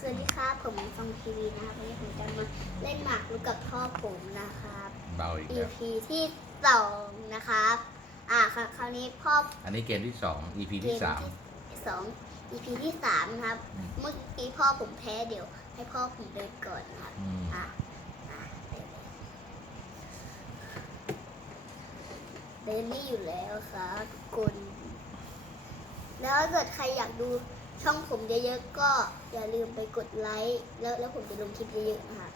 สวัสดีครับผมฟองทีวีนะครับวันนี้ผมจะมาเล่นหมากรุกกับพ่อผมนะครับ เบาอีกแล้ว EP ที่สองนะครับ อ่าคราวคราวนี้พ่ออันนี้เกมที่สอง EP ที่สาม ที่สอง EP ที่สามนะครับ อืม เมื่อกี้พ่อผมแพ้เดี๋ยว ให้พ่อผมเดินก่อนนะครับอืมอะอะเดินเลยเดินนี่อยู่แล้วครับทุกคนแล้วถ้าเกิดใครอยากดู ช่องผมเยอะๆก็อย่าลืมไปกดไลค์แล้วแล้วผมจะลงคลิปเยอะๆนะคะ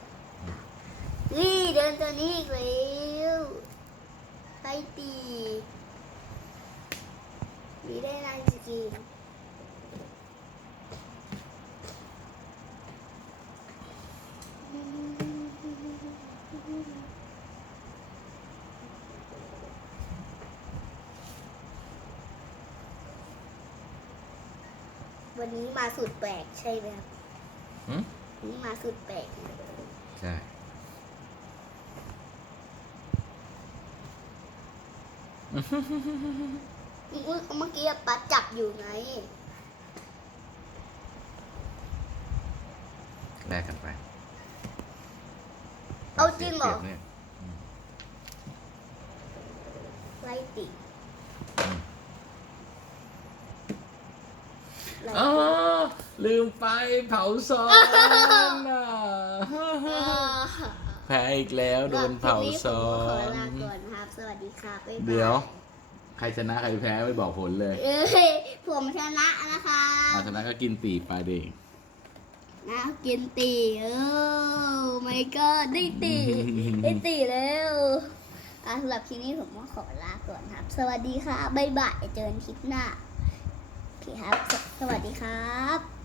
นี่เดินตัวนี้อีกแล้วไปตีมีได้นานจริง วันนี้มาสุดแปลกใช่ไหมครับหืมวันนี้มาสุดแปลกใช่ อุ๊ยเมื่อกี้ปัดจับอยู่ไง แลกกันไปเอาจริงเหรอ สียปยบนี่ย ไล่ติ อืม ไล่ อ๋อติลืมไปเผาซ้อนน่ะเออแพ้อีกแล้วโดนเผาซ้อขอนลาก่อนครับ สวัสดีครับบ๊ายบายเดี๋ยว ใครชนะใครแพ้ไม่บอกผลเลยเอ้ยผมชนะนะคะอาชนะก็กินปีกไปเด็กนะกินตีเออไม่ก็ได้ตีได้ตีแล้วอะสำหรับคลิปนี้ผมก็ขอลาก่อนครับ สวัสดีค่ะบ๊ายบายเจอกันคลิปหน้าโอเค ครับ สวัสดีครับ